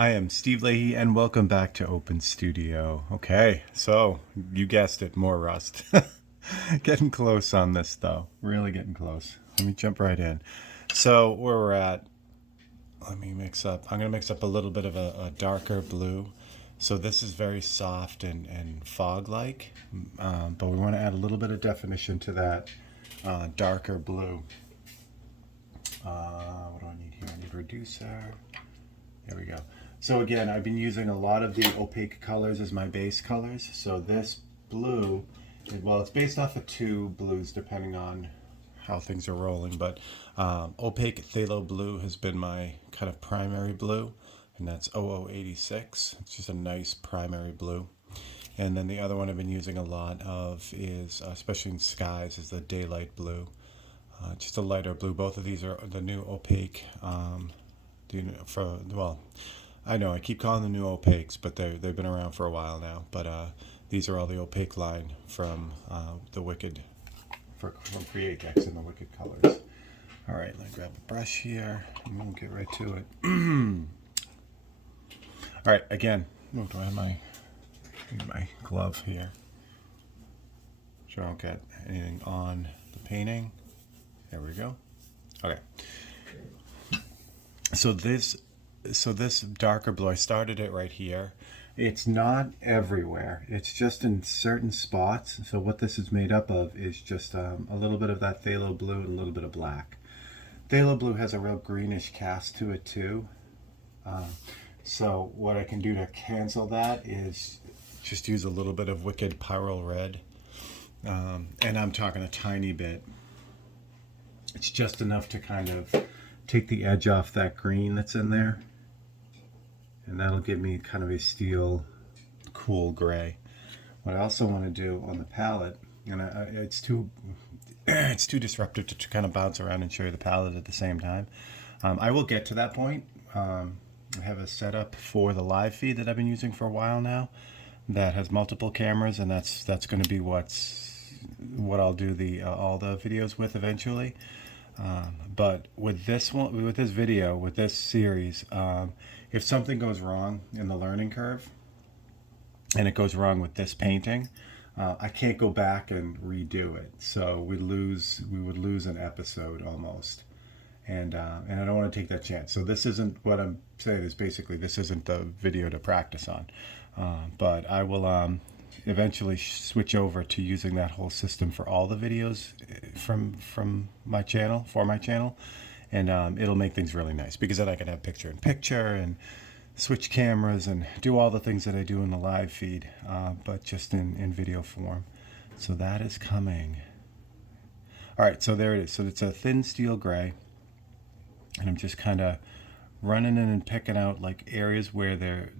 I am Steve Leahy, and welcome back to Open Studio. Okay, so you guessed it, more rust. Getting close on this, though. Really getting close. Let me jump right in. So where we're at, let me mix up. I'm going to mix up a little bit of a darker blue. So this is very soft and fog-like, but we want to add a little bit of definition to that darker blue. What do I need here? I need reducer. There we go. So again, I've been using a lot of the opaque colors as my base colors. So this blue, well, it's based off of two blues depending on how things are rolling, but opaque phthalo blue has been my kind of primary blue, and that's 0086. It's just a nice primary blue. And then the other one I've been using a lot of is, especially in skies, is the daylight blue. Just a lighter blue. Both of these are the new opaque. I know I keep calling them new opaques, but they've been around for a while now. But these are all the opaque line from the Wicked, from Createx in the Wicked colors. All right, let me grab a brush here and we'll get right to it. All right, again, do I have my glove here so I don't get anything on the painting? There we go. Okay. So this darker blue, I started it right here. It's not everywhere. It's just in certain spots. So what this is made up of is just a little bit of that phthalo blue and a little bit of black. Phthalo blue has a real greenish cast to it too. So what I can do to cancel that is just use a little bit of Wicked Pyrrole Red. And I'm talking a tiny bit. It's just enough to kind of take the edge off that green that's in there. And that'll give me kind of a steel, cool gray. What I also want to do on the palette, and it's too disruptive to kind of bounce around and show you the palette at the same time. I will get to that point. I have a setup for the live feed that I've been using for a while now that has multiple cameras, and that's going to be what I'll do all the videos with eventually. But with this one, with this video, with this series, if something goes wrong in the learning curve, and it goes wrong with this painting, I can't go back and redo it. So we would lose an episode almost, and I don't want to take that chance. So this isn't what I'm saying. Is basically this isn't the video to practice on, but I will eventually switch over to using that whole system for all the videos from my channel, and it'll make things really nice because then I can have picture in picture and switch cameras and do all the things that I do in the live feed, but just in video form. So that is coming. All right, so there it is. So it's a thin steel gray, and I'm just kind of running in and picking out like areas where there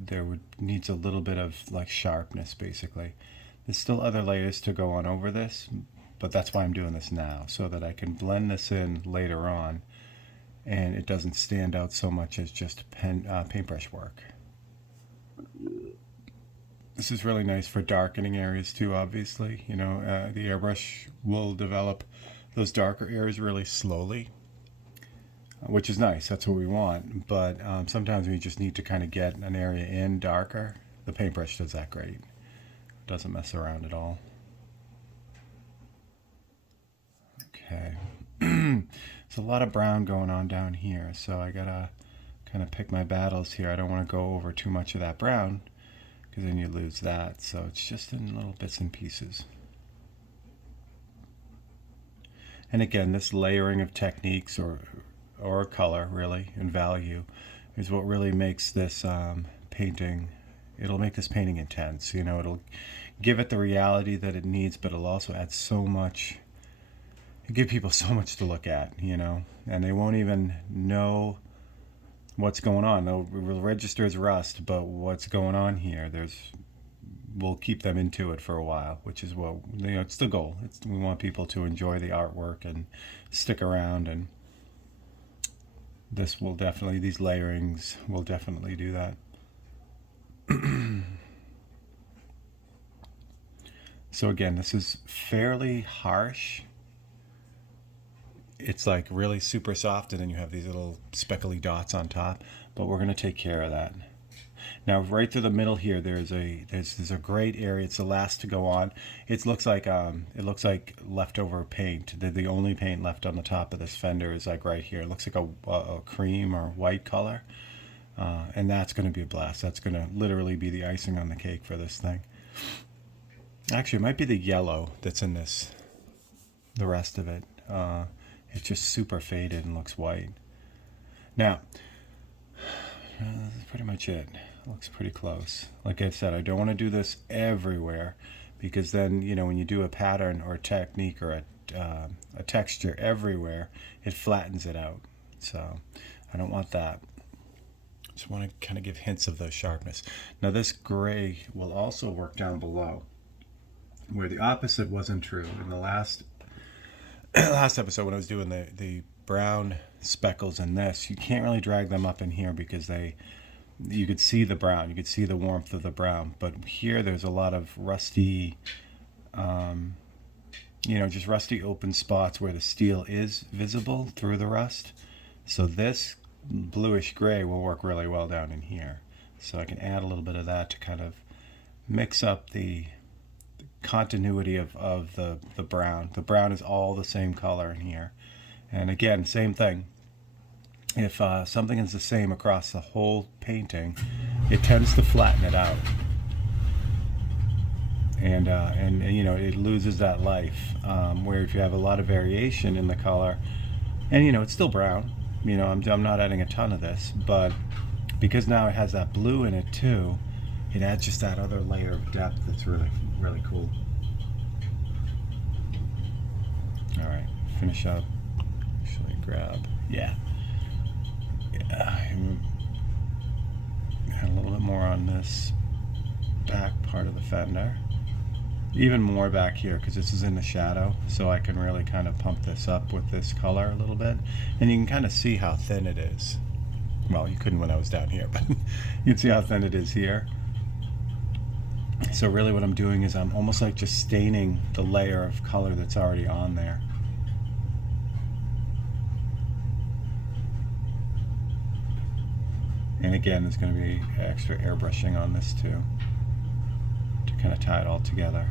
needs a little bit of like sharpness. Basically, there's still other layers to go on over this, but that's why I'm doing this now, so that I can blend this in later on and it doesn't stand out so much as just paintbrush work. This is really nice for darkening areas too, obviously. You know, the airbrush will develop those darker areas really slowly, which is nice. That's what we want. But sometimes we just need to kind of get an area in darker. The paintbrush does that great. It doesn't mess around at all. Okay. There's a lot of brown going on down here, so I gotta kind of pick my battles here. I don't want to go over too much of that brown because then you lose that. So it's just in little bits and pieces. And again, this layering of techniques or color really and value is what really makes this painting. It'll make this painting intense. You know, it'll give it the reality that it needs, but it'll also add so much. Give people so much to look at, you know, and they won't even know what's going on. They'll register as rust, but what's going on here, we'll keep them into it for a while, which is what, you know, it's the goal. We want people to enjoy the artwork and stick around, and these layerings will definitely do that. So again, this is fairly harsh. It's like really super soft, and then you have these little speckly dots on top, but we're going to take care of that. Now, right through the middle here, there's a great area. It's the last to go on. It looks like leftover paint. The only paint left on the top of this fender is like right here. It looks like a cream or white color, and that's going to be a blast. That's going to literally be the icing on the cake for this thing. Actually, it might be the yellow that's in this. The rest of it, it's just super faded and looks white. Now, that's pretty much it. Looks pretty close. Like I said, I don't want to do this everywhere, because then, you know, when you do a pattern or a technique or a texture everywhere, it flattens it out. So I don't want that. Just want to kind of give hints of the sharpness. Now this gray will also work down below, where the opposite wasn't true. In the last episode, when I was doing the brown speckles in this, you can't really drag them up in here because you could see the brown, you could see the warmth of the brown. But here there's a lot of rusty, just rusty open spots where the steel is visible through the rust. So this bluish gray will work really well down in here. So I can add a little bit of that to kind of mix up the continuity of the brown. The brown is all the same color in here. And again, same thing. If something is the same across the whole painting, it tends to flatten it out. And it loses that life. Where if you have a lot of variation in the color, and it's still brown. I'm not adding a ton of this, but because now it has that blue in it too, it adds just that other layer of depth that's really, really cool. All right, finish up. Actually, grab. Yeah. Add a little bit more on this back part of the fender. Even more back here, because this is in the shadow, so I can really kind of pump this up with this color a little bit. And you can kind of see how thin it is. Well, you couldn't when I was down here, but you can see how thin it is here. So really what I'm doing is I'm almost like just staining the layer of color that's already on there. And again, there's going to be extra airbrushing on this too, to kind of tie it all together.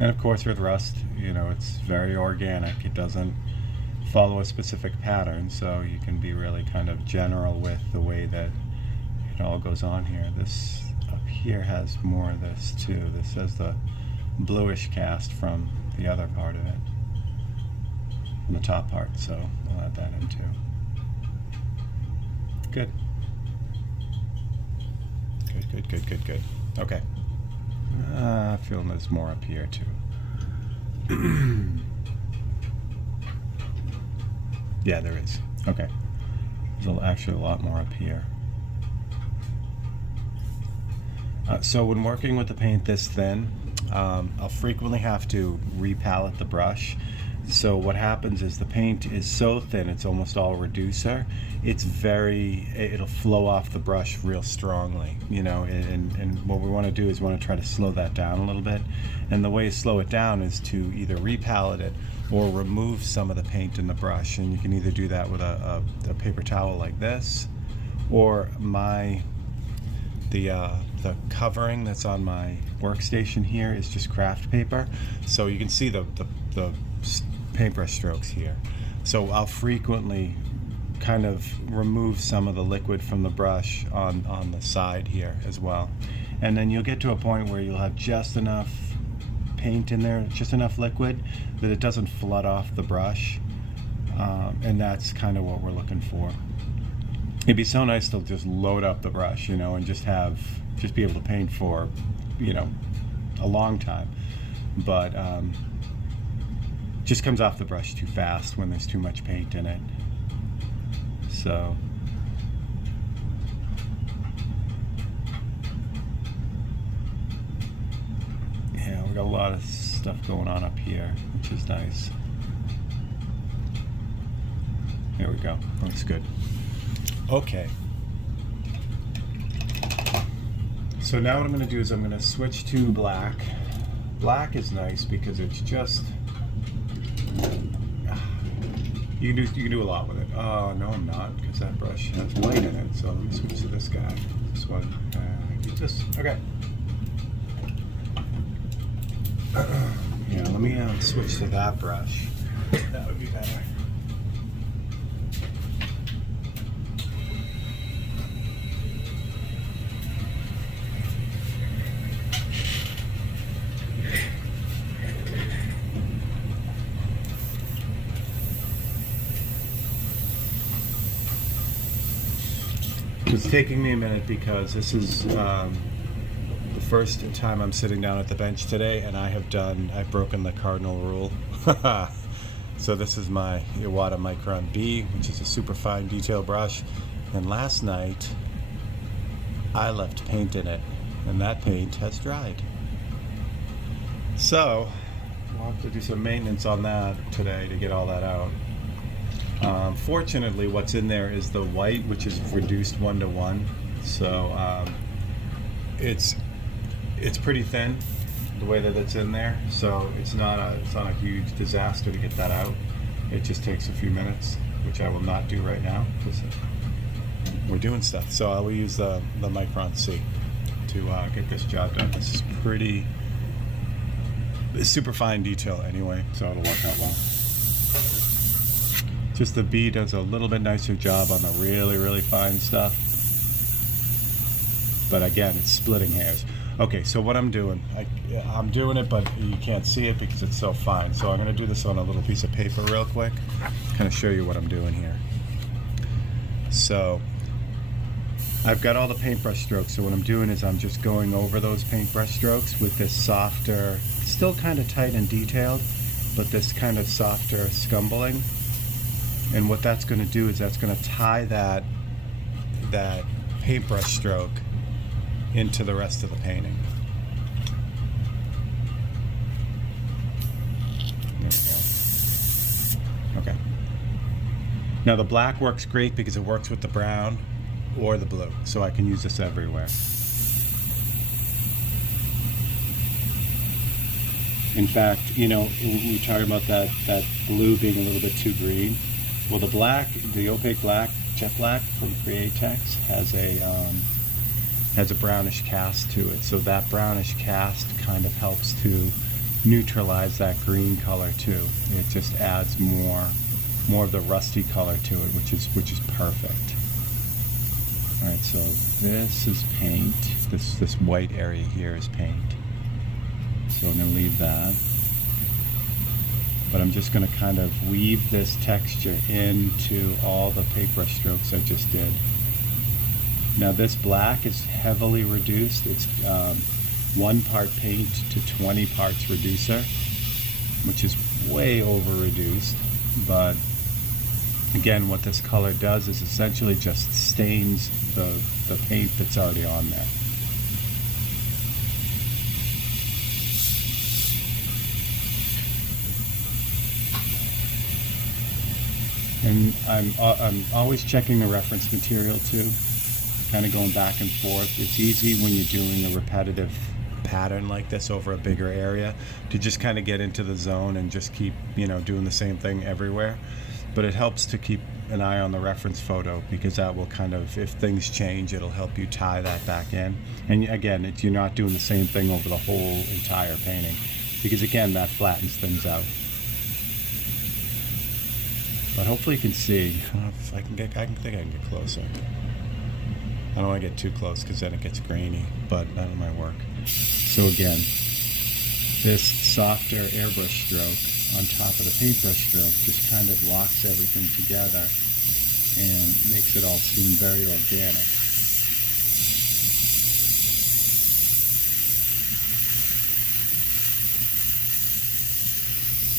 And of course with rust, it's very organic. It doesn't follow a specific pattern, so you can be really kind of general with the way that it all goes on here. This up here has more of this too. This has the bluish cast from the other part of it, from the top part, so I'll add that in too. Good. Good. Okay. Feeling there's more up here too. Yeah, there is. Okay. There's actually a lot more up here. So when working with the paint this thin, I'll frequently have to repalette the brush. So what happens is the paint is so thin, it's almost all reducer. It'll flow off the brush real strongly, and what we want to do is we want to try to slow that down a little bit. And the way to slow it down is to either repalette it or remove some of the paint in the brush. And you can either do that with a paper towel like this, or the covering that's on my workstation here is just craft paper. So you can see the paintbrush strokes here. So I'll frequently kind of remove some of the liquid from the brush on the side here as well. And then you'll get to a point where you'll have just enough paint in there, just enough liquid that it doesn't flood off the brush. And that's kind of what we're looking for. It'd be so nice to just load up the brush, and just be able to paint for, a long time. But just comes off the brush too fast when there's too much paint in it. So yeah, we got a lot of stuff going on up here, which is nice. There we go. Looks good. Okay. So now what I'm going to do is I'm going to switch to black. Black is nice because it's just You can do a lot with it. Oh no, I'm not, because that brush has white in it. So let me switch to this guy. This one. Keep this. Okay. Yeah, let me switch to that brush. That would be better. It's taking me a minute because this is the first time I'm sitting down at the bench today, and I've broken the cardinal rule. So this is my Iwata Micron B, which is a super fine detail brush. And last night, I left paint in it, and that paint has dried. So we'll have to do some maintenance on that today to get all that out. Fortunately, what's in there is the white, which is reduced 1:1. So it's pretty thin, the way that it's in there. So it's not a huge disaster to get that out. It just takes a few minutes, which I will not do right now because we're doing stuff. So I will use the Micron C to get this job done. This is it's super fine detail anyway, so it'll work out well. Just the B does a little bit nicer job on the really, really fine stuff. But again, it's splitting hairs. Okay, so what I'm doing, I'm doing it, but you can't see it because it's so fine. So I'm going to do this on a little piece of paper real quick, kind of show you what I'm doing here. So I've got all the paintbrush strokes. So what I'm doing is I'm just going over those paintbrush strokes with this softer, still kind of tight and detailed, but this kind of softer scumbling. And what that's going to do is that's going to tie that paintbrush stroke into the rest of the painting. There we go. Okay. Now the black works great because it works with the brown or the blue, so I can use this everywhere. In fact, we talking about that blue being a little bit too green. Well, the opaque black, jet black from Createx has a brownish cast to it. So that brownish cast kind of helps to neutralize that green color too. It just adds more of the rusty color to it, which is perfect. All right, so this is paint. This white area here is paint. So I'm going to leave that. But I'm just going to kind of weave this texture into all the paintbrush strokes I just did. Now this black is heavily reduced. It's 1 part paint to 20 parts reducer, which is way over reduced. But again, what this color does is essentially just stains the paint that's already on there. And I'm always checking the reference material too, kind of going back and forth. It's easy when you're doing a repetitive pattern like this over a bigger area to just kind of get into the zone and just keep, doing the same thing everywhere. But it helps to keep an eye on the reference photo because that will kind of, if things change, it'll help you tie that back in. And again, you're not doing the same thing over the whole entire painting because again, that flattens things out. But hopefully you can see. I think I can get closer. I don't want to get too close because then it gets grainy, but that might work. So again, this softer airbrush stroke on top of the paintbrush stroke just kind of locks everything together and makes it all seem very organic.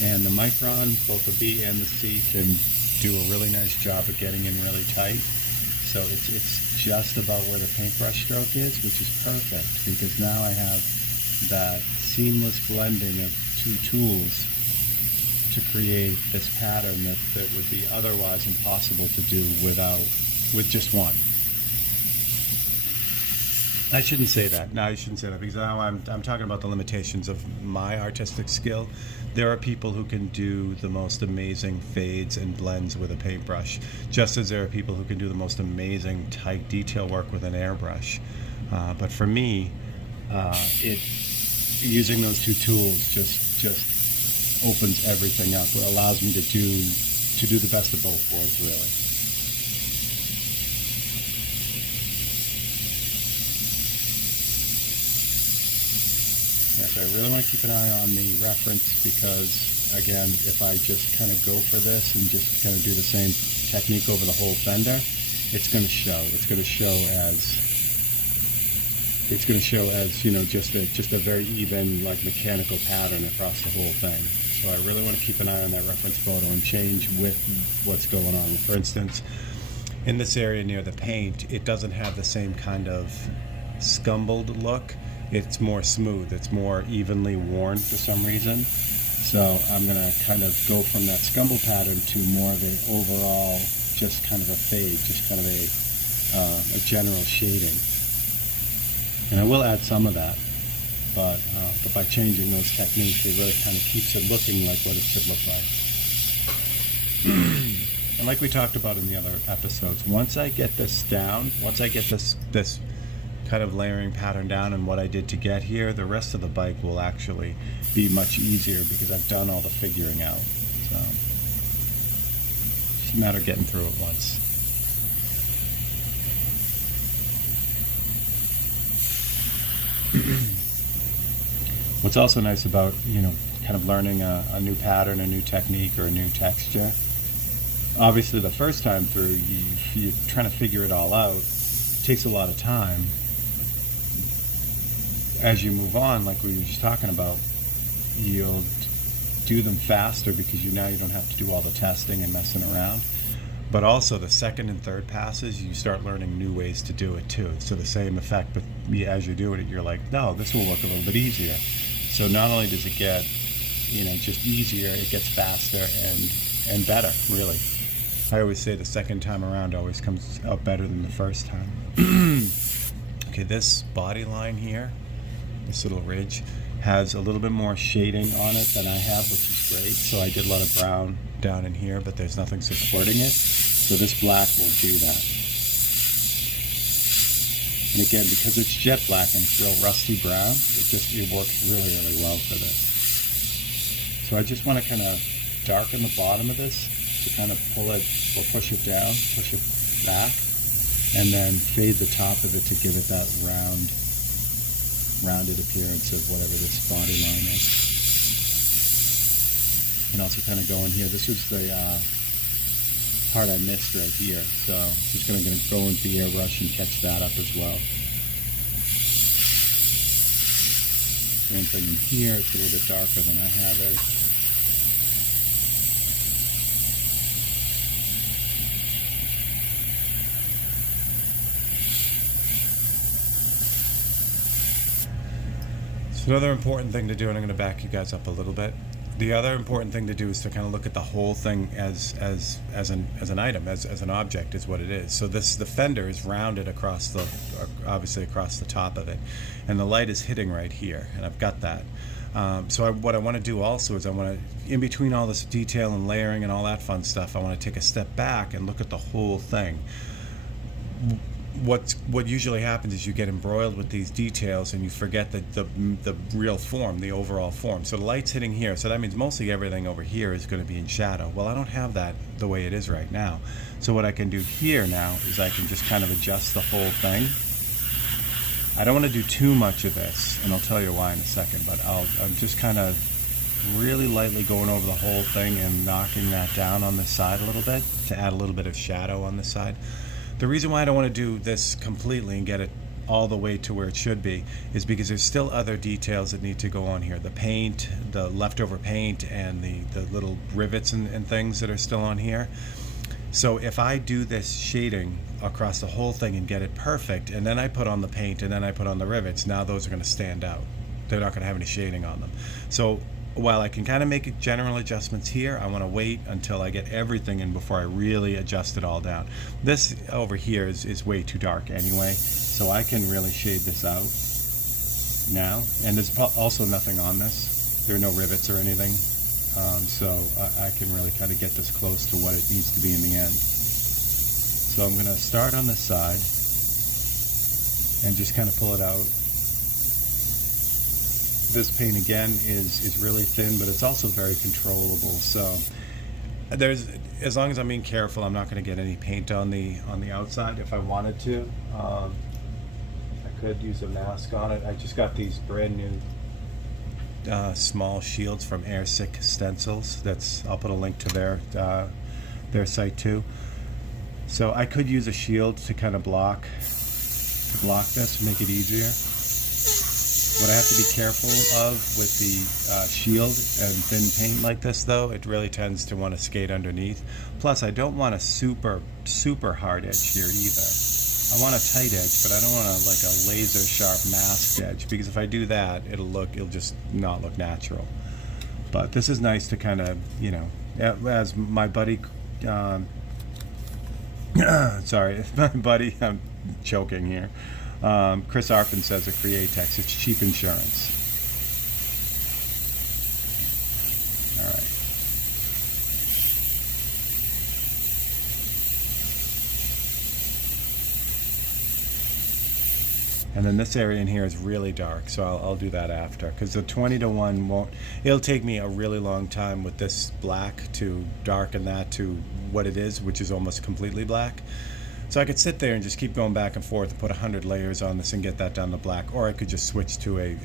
And the Micron, both the B and the C, can do a really nice job of getting in really tight. So it's just about where the paintbrush stroke is, which is perfect because now I have that seamless blending of two tools to create this pattern that would be otherwise impossible to do with just one. I shouldn't say that. No, I shouldn't say that because now I'm talking about the limitations of my artistic skill. There are people who can do the most amazing fades and blends with a paintbrush, just as there are people who can do the most amazing tight detail work with an airbrush. But for me, it using those two tools just opens everything up. It allows me to do the best of both worlds, really. Yeah, so I really want to keep an eye on the reference because, again, if I just kind of go for this and just kind of do the same technique over the whole fender, it's going to show. It's going to show as just a very even, like, mechanical pattern across the whole thing. So I really want to keep an eye on that reference photo and change with what's going on. For instance, in this area near the paint, it doesn't have the same kind of scumbled look. It's more smooth. It's more evenly worn for some reason. So I'm going to kind of go from that scumble pattern to more of an overall, just kind of a fade, just kind of a general shading. And I will add some of that, but by changing those techniques, it really kind of keeps it looking like what it should look like. And like we talked about in the other episodes, once I get this down, once I get this kind of layering pattern down and what I did to get here, the rest of the bike will actually be much easier because I've done all the figuring out. So it's a matter of getting through it once. What's also nice about, kind of learning a new pattern, a new technique, or a new texture, obviously the first time through, you're trying to figure it all out. It takes a lot of time. As you move on, like we were just talking about, you'll do them faster because you don't have to do all the testing and messing around. But also the second and third passes, you start learning new ways to do it too. So the same effect, but as you're doing it, you're like, no, this will work a little bit easier. So not only does it get, just easier, it gets faster and better, really. I always say the second time around always comes out better than the first time. Okay, this body line here, this little ridge, has a little bit more shading on it than I have, which is great. So I did a lot of brown down in here, but there's nothing supporting it. So this black will do that. And again, because it's jet black and it's real rusty brown, it works really, really well for this. So I just want to kind of darken the bottom of this to kind of pull it or push it down, push it back, and then fade the top of it to give it that rounded appearance of whatever this body line is. And also kind of go in here. This was the part I missed right here, so just going to go into the airbrush and catch that up as well. Same thing in here. It's a little bit darker than I have it. So another important thing to do, and I'm going to back you guys up a little bit. The other important thing to do is to kind of look at the whole thing as an item, as an object, is what it is. So the fender is rounded obviously across the top of it, and the light is hitting right here, and I've got that. What I want to do also is in between all this detail and layering and all that fun stuff, I want to take a step back and look at the whole thing. What usually happens is you get embroiled with these details and you forget the real form, the overall form. So the light's hitting here, so that means mostly everything over here is going to be in shadow. Well, I don't have that the way it is right now. So what I can do here now is I can just kind of adjust the whole thing. I don't want to do too much of this, and I'll tell you why in a second, but I'm just kind of really lightly going over the whole thing and knocking that down on this side a little bit to add a little bit of shadow on this side. The reason why I don't want to do this completely and get it all the way to where it should be is because there's still other details that need to go on here. The paint, the leftover paint, and the little rivets and things that are still on here. So if I do this shading across the whole thing and get it perfect, and then I put on the paint and then I put on the rivets, now those are going to stand out. They're not going to have any shading on them. So while I can kind of make general adjustments here, I want to wait until I get everything in before I really adjust it all down. This over here is way too dark anyway, so I can really shade this out now. And there's also nothing on this. There are no rivets or anything, so I can really kind of get this close to what it needs to be in the end. So I'm going to start on this side and just kind of pull it out. This paint again is really thin, but it's also very controllable. So as long as I'm being careful, I'm not going to get any paint on the outside. If I wanted to, I could use a mask on it. I just got these brand new small shields from Airsick Stencils. I'll put a link to their site too. So I could use a shield to kind of block this, make it easier. What I have to be careful of with the shield and thin paint like this, though, it really tends to want to skate underneath. Plus, I don't want a super hard edge here either. I want a tight edge, but I don't want like a laser sharp masked edge, because if I do that, it'll just not look natural. But this is nice to kind of, as my buddy, sorry, my buddy, I'm choking here. Chris Arpin says at Createx, it's cheap insurance. All right. And then this area in here is really dark, so I'll do that after, because the 20-to-1 won't, it'll take me a really long time with this black to darken that to what it is, which is almost completely black. So I could sit there and just keep going back and forth and put 100 layers on this and get that down to black, or I could just switch to a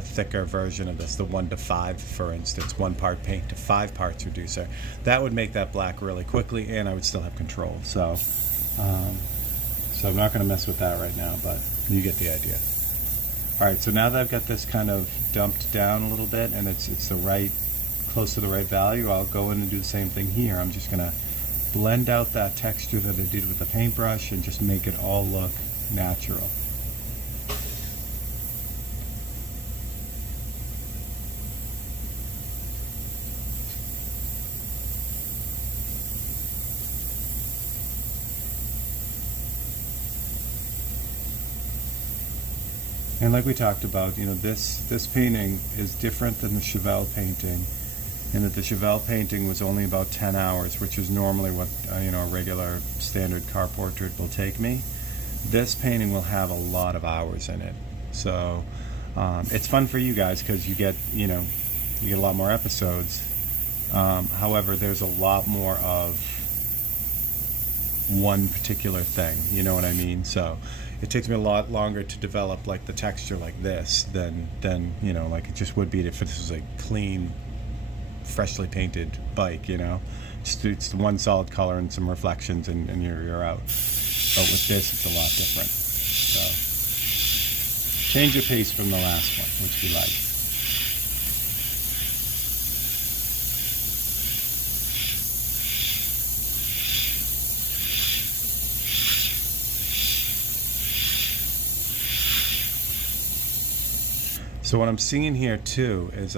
thicker version of this, the 1-to-5, for instance, 1 part paint to 5 parts reducer. That would make that black really quickly, and I would still have control. So I'm not going to mess with that right now, but you get the idea. All right, so now that I've got this kind of dumped down a little bit, and it's close to the right value, I'll go in and do the same thing here. I'm just going to blend out that texture that I did with the paintbrush and just make it all look natural. And like we talked about, this painting is different than the Chevelle painting, and that the Chevelle painting was only about 10 hours, which is normally what a regular standard car portrait will take me. This painting will have a lot of hours in it, so it's fun for you guys because you get a lot more episodes. However, there's a lot more of one particular thing, you know what I mean? So it takes me a lot longer to develop like the texture like this than like it just would be if this was a clean, freshly painted bike, it's the one solid color and some reflections and you're out. But with this, it's a lot different. So change your pace from the last one, which we like. So what I'm seeing here too is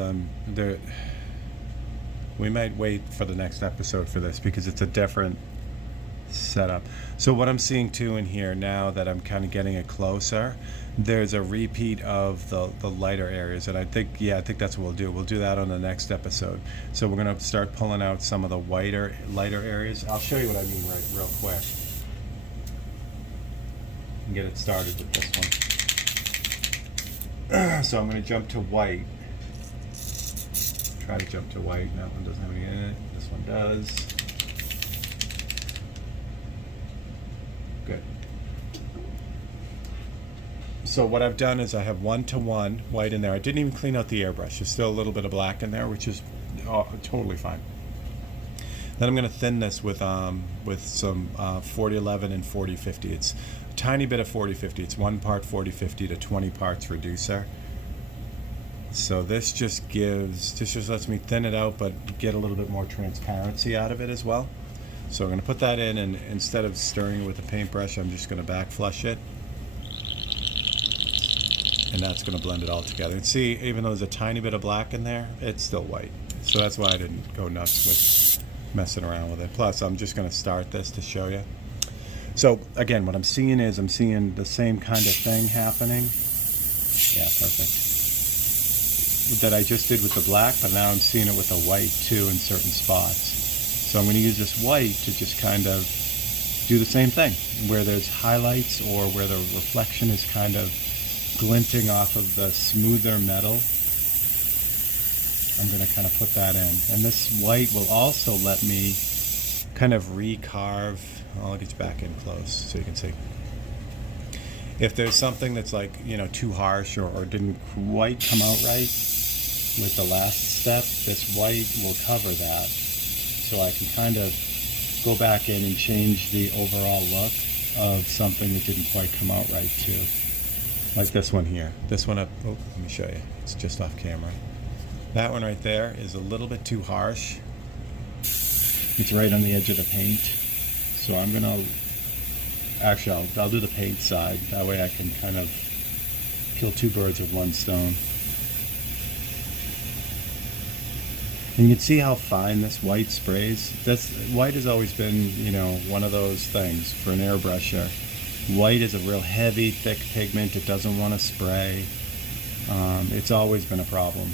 we might wait for the next episode for this because it's a different setup. So what I'm seeing too in here now that I'm kind of getting it closer, there's a repeat of the lighter areas, and I think that's what we'll do. We'll do that on the next episode. So we're gonna start pulling out some of the lighter areas. I'll show you what I mean real quick and get it started with this one. So I'm going to jump to white. Try to jump to white. That one doesn't have any in it. This one does. Good. So what I've done is I have 1-to-1 white in there. I didn't even clean out the airbrush. There's still a little bit of black in there, which is totally fine. Then I'm going to thin this with some 4011 and 4050. It's a tiny bit of 4050. It's 1 part 4050 to 20 parts reducer. So this just lets me thin it out, but get a little bit more transparency out of it as well. So I'm going to put that in, and instead of stirring it with a paintbrush, I'm just going to back flush it. and that's going to blend it all together. And see, even though there's a tiny bit of black in there, it's still white. So that's why I didn't go nuts with messing around with it. Plus, I'm just going to start this to show you. So again, what I'm seeing is I'm seeing the same kind of thing happening. Yeah, perfect. That I just did with the black, but now I'm seeing it with the white too in certain spots. So I'm going to use this white to just kind of do the same thing, where there's highlights or where the reflection is kind of glinting off of the smoother metal. I'm going to kind of put that in. And this white will also let me kind of recarve. I'll get you back in close so you can see. If there's something that's like, you know, too harsh or didn't quite come out right with the last step, this white will cover that. So I can kind of go back in and change the overall look of something that didn't quite come out right too. Like this one here. This one up, oh, let me show you. It's just off camera. That one right there is a little bit too harsh. It's right on the edge of the paint. So I'm gonna, actually I'll do the paint side. That way I can kind of kill two birds with one stone. And you can see how fine this white sprays. White has always been, you know, one of those things for an airbrusher. White is a real heavy, thick pigment. It doesn't want to spray. It's always been a problem.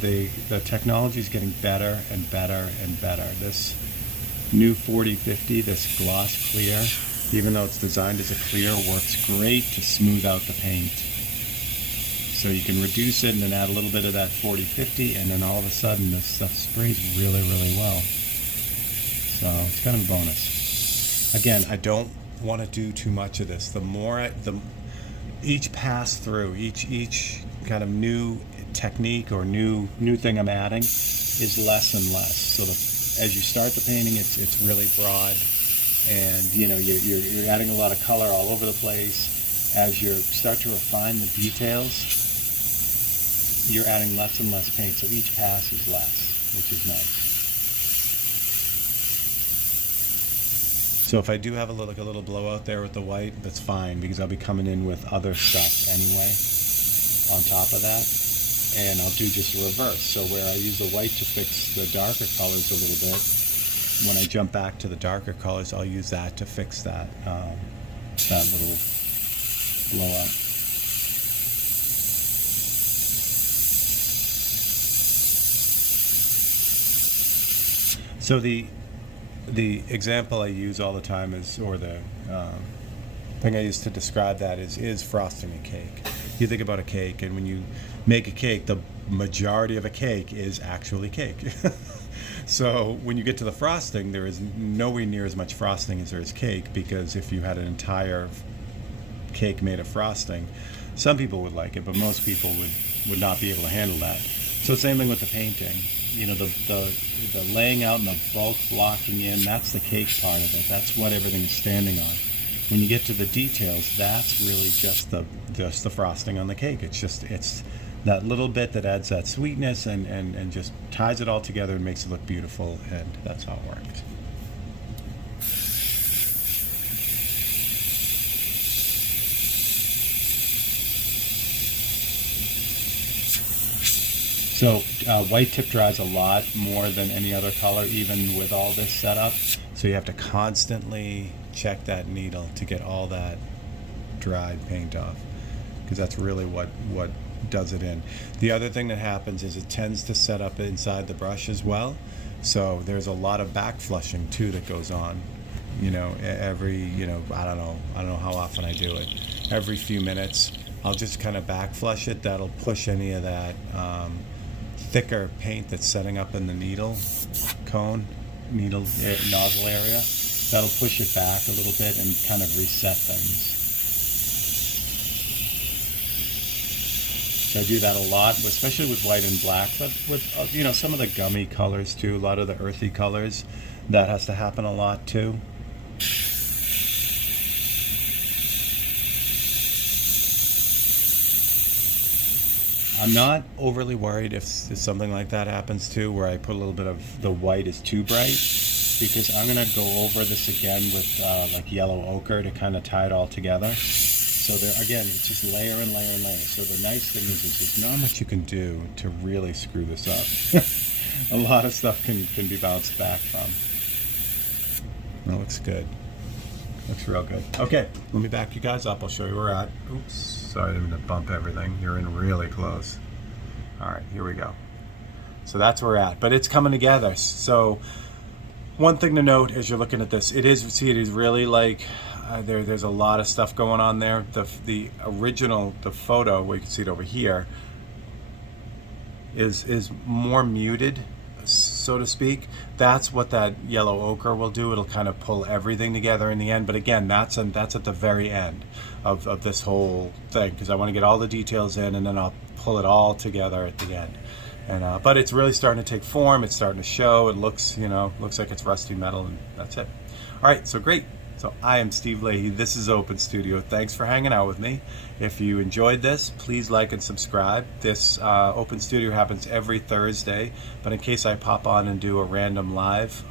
The technology is getting better and better and better. This new 4050, this gloss clear, even though it's designed as a clear, works great to smooth out the paint. So you can reduce it and then add a little bit of that 4050, and then all of a sudden this stuff sprays really, really well. So it's kind of a bonus. Again, I don't want to do too much of this. Each pass through, each kind of new technique or new thing I'm adding is less and less. So as you start the painting, it's really broad, and you know you're adding a lot of color all over the place. As you start to refine the details, you're adding less and less paint, so each pass is less, which is nice. So if I do have a little blowout there with the white, that's fine, because I'll be coming in with other stuff anyway on top of that. And I'll do just reverse. So where I use the white to fix the darker colors a little bit, when I jump back to the darker colors, I'll use that to fix that little blowout. So the example I use all the time is, or the thing I use to describe that is frosting a cake. You think about a cake, and when you make a cake, the majority of a cake is actually cake. So when you get to the frosting, there is nowhere near as much frosting as there is cake, because if you had an entire cake made of frosting, some people would like it, but most people would not be able to handle that. So same thing with the painting. You know, the laying out and the bulk blocking in, that's the cake part of it. That's what everything is standing on. When you get to the details, that's really just the frosting on the cake. It's that little bit that adds that sweetness and just ties it all together and makes it look beautiful, and that's how it works. So white tip dries a lot more than any other color, even with all this setup. So you have to constantly check that needle to get all that dried paint off, because that's really what does it in. The other thing that happens is it tends to set up inside the brush as well. So there's a lot of back flushing too that goes on. You know, I don't know how often I do it. Every few minutes, I'll just kind of back flush it. That'll push any of that thicker paint that's setting up in the needle nozzle area. That'll push it back a little bit and kind of reset things. So I do that a lot, especially with white and black, but with some of the gummy colors too, a lot of the earthy colors, that has to happen a lot too. I'm not overly worried if something like that happens too, where I put a little bit of the white is too bright, because I'm going to go over this again with like yellow ochre to kind of tie it all together. So So there, again, it's just layer and layer and layer. So the nice thing is there's not much you can do to really screw this up. A lot of stuff can be bounced back from. That looks good. Looks real good. Okay, let me back you guys up. I'll show you where we're at. Oops, sorry, I didn't mean to bump everything. You're in really close. All right, here we go. So that's where we're at, but it's coming together. So one thing to note as you're looking at this, it is really like there's a lot of stuff going on there. The original, the photo, where you can see it over here, is more muted, so to speak. That's what that yellow ochre will do. It'll kind of pull everything together in the end. But again, that's at the very end of this whole thing, because I want to get all the details in, and then I'll pull it all together at the end. And but it's really starting to take form. It's starting to show. It looks, looks like it's rusty metal, and that's it. All right, so great. So I am Steve Leahy. This is Open Studio. Thanks for hanging out with me. If you enjoyed this, please like and subscribe. This Open Studio happens every Thursday, but in case I pop on and do a random live,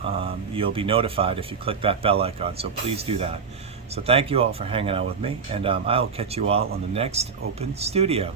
you'll be notified if you click that bell icon. So please do that. So thank you all for hanging out with me, and I'll catch you all on the next Open Studio.